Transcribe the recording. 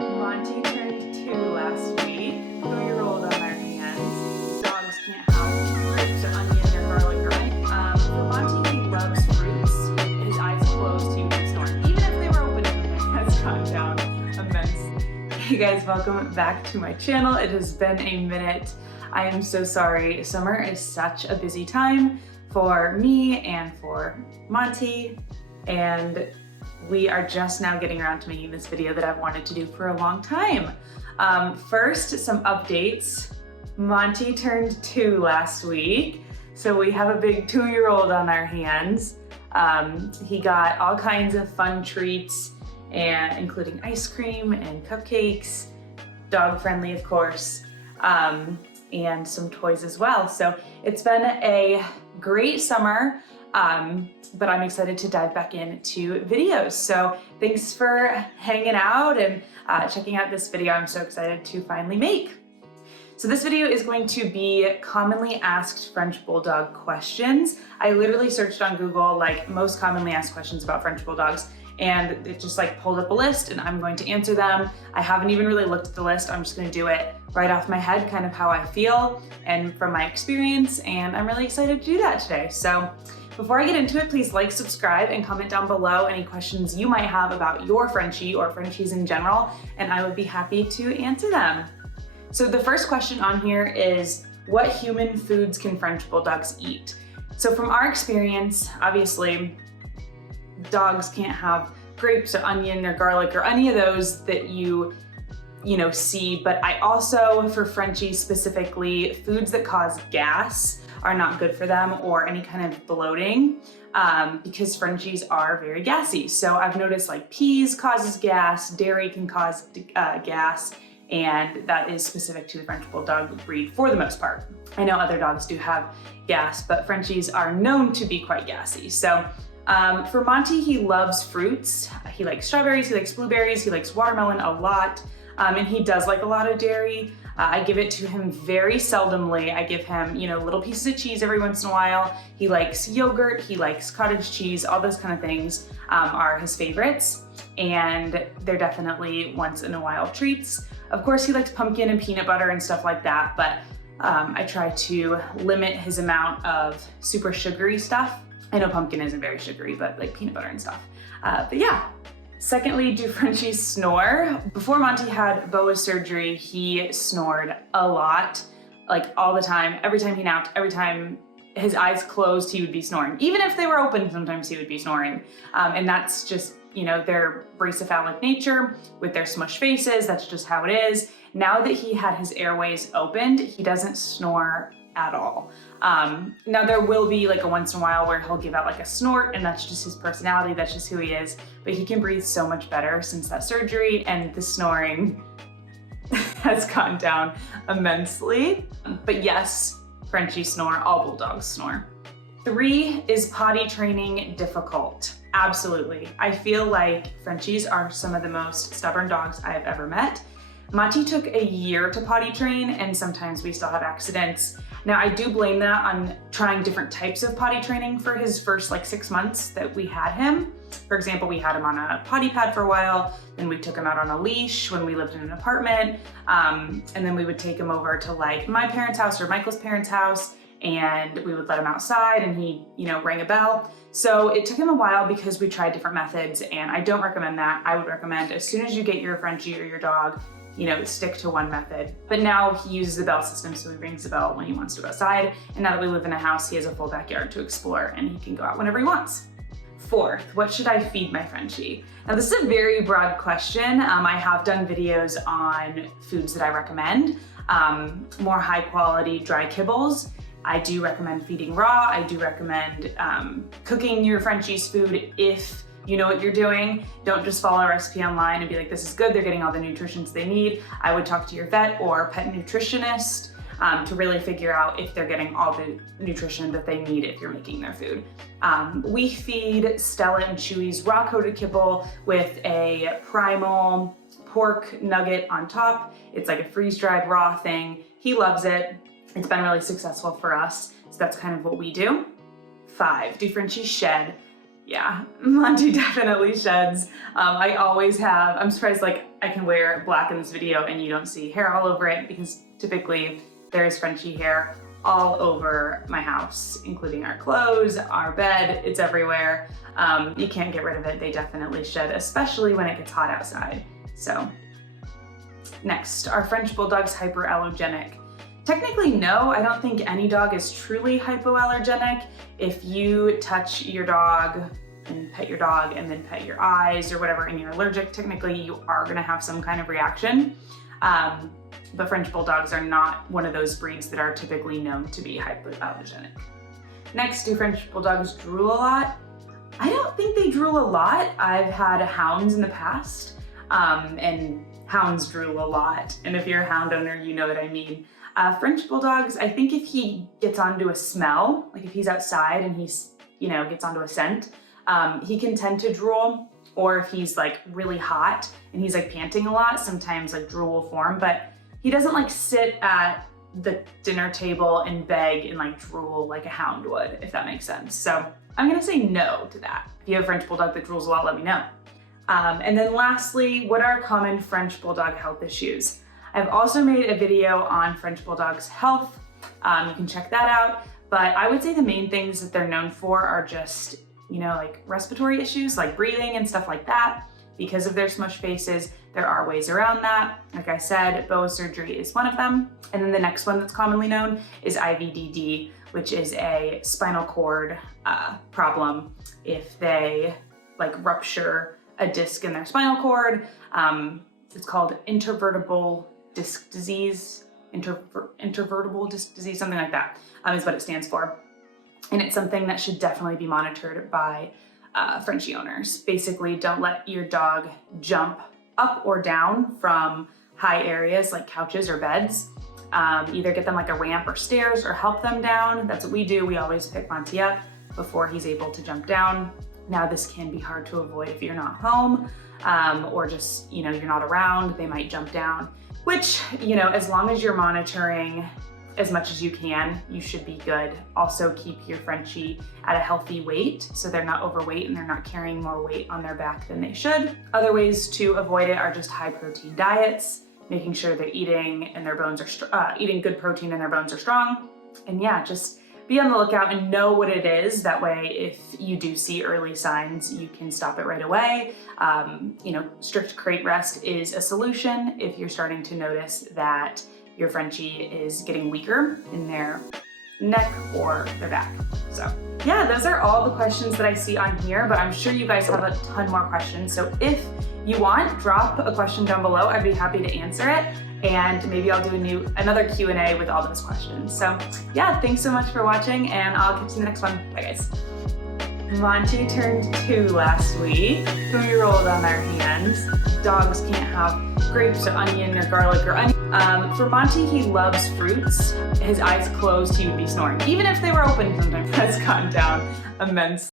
Monte turned 2 last week, 2-year-old on our hands. Dogs can't have grapes or onion or garlic or anything. For Monte, he loves fruits. His eyes closed, he would be snoring. Even if they were open, has gone down immensely. Hey guys, welcome back to my channel. It has been a minute. I am so sorry. Summer is such a busy time for me and for Monte, and we are just now getting around to making this video that I've wanted to do for a long time. First, some updates. Monte turned 2 last week, so we have a big 2-year-old on our hands. He got all kinds of fun treats, and including ice cream and cupcakes, dog friendly of course, and some toys as well. So it's been a great summer. But I'm excited to dive back into videos. So thanks for hanging out and checking out this video I'm so excited to finally make. So this video is going to be commonly asked French Bulldog questions. I literally searched on Google like most commonly asked questions about French Bulldogs, and it just like pulled up a list and I'm going to answer them. I haven't even really looked at the list. I'm just gonna do it right off my head, kind of how I feel and from my experience, and I'm really excited to do that today. So before I get into it, please like, subscribe, and comment down below any questions you might have about your Frenchie or Frenchies in general, and I would be happy to answer them. So the first question on here is, what human foods can French Bulldogs eat? So from our experience, obviously, dogs can't have grapes or onion or garlic or any of those that you see, but I also, for Frenchies specifically, foods that cause gas are not good for them, or any kind of bloating, because Frenchies are very gassy. So I've noticed like peas causes gas, dairy can cause gas, and that is specific to the French Bulldog breed for the most part. I know other dogs do have gas, but Frenchies are known to be quite gassy. So for Monte, he loves fruits. He likes strawberries, he likes blueberries, he likes watermelon a lot, and he does like a lot of dairy. I give it to him very seldomly. I give him, little pieces of cheese every once in a while. He likes yogurt, he likes cottage cheese, all those kind of things are his favorites. And they're definitely once in a while treats. Of course, he likes pumpkin and peanut butter and stuff like that, but I try to limit his amount of super sugary stuff. I know pumpkin isn't very sugary, but like peanut butter and stuff. But yeah. Secondly, do Frenchies snore? Before Monte had boa surgery, he snored a lot, like all the time. Every time he napped, every time his eyes closed, he would be snoring. Even if they were open, sometimes he would be snoring. And that's just, their brachicephalic nature with their smush faces. That's just how it is. Now that he had his airways opened, he doesn't snore at all. Now there will be like a once in a while where he'll give out like a snort, and that's just his personality, that's just who he is, but he can breathe so much better since that surgery, and the snoring has gone down immensely. But yes, Frenchies snore, all Bulldogs snore. 3, is potty training difficult? Absolutely. I feel like Frenchies are some of the most stubborn dogs I have ever met. Monte took a year to potty train, and sometimes we still have accidents. Now I do blame that on trying different types of potty training for his first like 6 months that we had him. For example, we had him on a potty pad for a while, then we took him out on a leash when we lived in an apartment, and then we would take him over to like my parents' house or Michael's parents' house, and we would let him outside and he, rang a bell. So it took him a while because we tried different methods, and I don't recommend that. I would recommend as soon as you get your Frenchie or your dog, stick to one method. But now he uses the bell system, so he rings the bell when he wants to go outside. And now that we live in a house, he has a full backyard to explore, and he can go out whenever he wants. 4th, what should I feed my Frenchie? Now this is a very broad question. I have done videos on foods that I recommend, more high quality dry kibbles. I do recommend feeding raw. I do recommend cooking your Frenchie's food if you know what you're doing. Don't just follow a recipe online and be like, this is good, they're getting all the nutrients they need. I would talk to your vet or pet nutritionist to really figure out if they're getting all the nutrition that they need if you're making their food. We feed Stella and Chewy's raw coated kibble with a primal pork nugget on top. It's like a freeze-dried raw thing. He loves it. It's been really successful for us, so that's kind of what we do. 5, do Frenchies shed? Yeah, Monte definitely sheds. I always have. I'm surprised, like, I can wear black in this video and you don't see hair all over it, because typically there is Frenchie hair all over my house, including our clothes, our bed, it's everywhere. You can't get rid of it. They definitely shed, especially when it gets hot outside. So next, are French Bulldogs hyperallergenic? Technically, no. I don't think any dog is truly hypoallergenic. If you touch your dog and pet your dog and then pet your eyes or whatever and you're allergic, technically you are gonna have some kind of reaction. But French Bulldogs are not one of those breeds that are typically known to be hypoallergenic. Next, do French Bulldogs drool a lot? I don't think they drool a lot. I've had hounds in the past, and hounds drool a lot. And if you're a hound owner, you know what I mean. French Bulldogs, I think if he gets onto a smell, like if he's outside and he's, gets onto a scent, he can tend to drool. Or if he's like really hot and he's like panting a lot, sometimes like drool will form, but he doesn't like sit at the dinner table and beg and like drool like a hound would, if that makes sense. So I'm gonna say no to that. If you have a French Bulldog that drools a lot, let me know. And then lastly, what are common French Bulldog health issues? I've also made a video on French Bulldogs health. You can check that out. But I would say the main things that they're known for are just, like respiratory issues, like breathing and stuff like that. Because of their smush faces, there are ways around that. Like I said, boa surgery is one of them. And then the next one that's commonly known is IVDD, which is a spinal cord problem. If they like rupture a disc in their spinal cord, it's called intervertebral disc disease, intervertebral disc disease, something like that is what it stands for. And it's something that should definitely be monitored by Frenchie owners. Basically, don't let your dog jump up or down from high areas like couches or beds. Either get them like a ramp or stairs or help them down. That's what we do. We always pick Monte up before he's able to jump down. Now this can be hard to avoid if you're not home or just, you're not around, they might jump down, which, as long as you're monitoring as much as you can, you should be good. Also keep your Frenchie at a healthy weight so they're not overweight and they're not carrying more weight on their back than they should. Other ways to avoid it are just high protein diets, making sure they're eating and their bones are eating good protein and their bones are strong. And yeah, just be on the lookout and know what it is. That way, if you do see early signs, you can stop it right away. Strict crate rest is a solution if you're starting to notice that your Frenchie is getting weaker in their neck or their back. So yeah, those are all the questions that I see on here, but I'm sure you guys have a ton more questions. So if you want, drop a question down below. I'd be happy to answer it. And maybe I'll do another Q&A with all those questions. So yeah, thanks so much for watching and I'll catch you in the next one. Bye guys. Monte turned 2 last week, 3-year-old on their hands. Dogs can't have grapes or onion or garlic or onion. For Monte, he loves fruits. His eyes closed, he would be snoring. Even if they were open sometimes. That's gone down immensely.